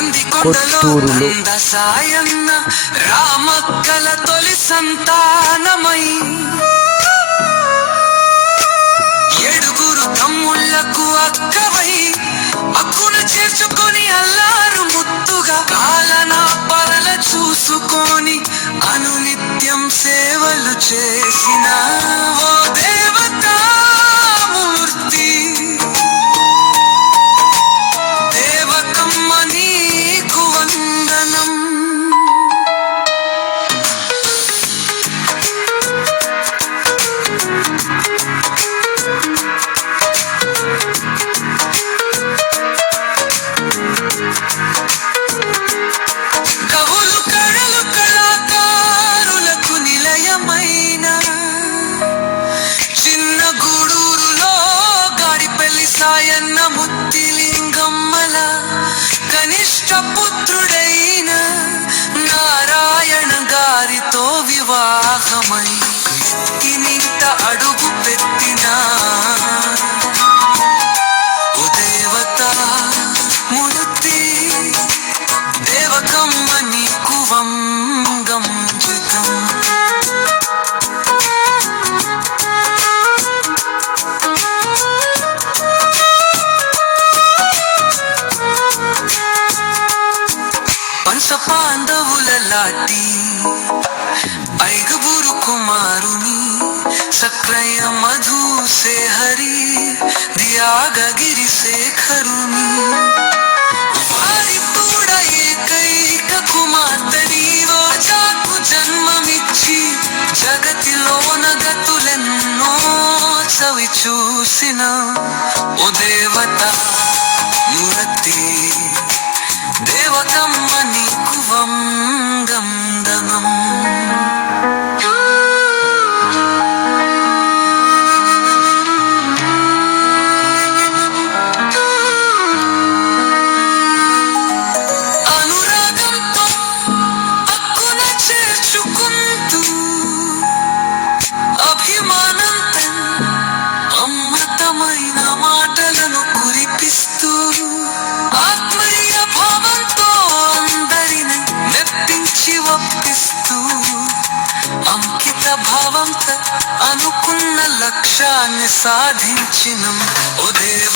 కొత్తూరులో రామక్కల తొలి సంతానమై. ఏడుగురు తమ్ముళ్ళకు అక్కవై. అక్కును చేర్చుకొని అల్లారు ముత్తుగా కాలన పరల చూసుకొని అనునిత్యం సేవలు చేసినా సాయన్న ముత్తిలింగమ్మల కనిష్ట పుత్రుడైన పంచ పాండవుల లాటి. ఐదుగురు కుమారుని సక్రయ మధు హరి దియాగగిరి శేఖరుని. వారి కూడా ఏకైక కుమార్తెని రోజాకు జన్మమిచ్చి జగతిలోన గతులెన్నో చవి చూసిన ఓ దేవత మురతి దేవతమ్మ లక్ష్యాన్ని సాధించినం. ఉదయం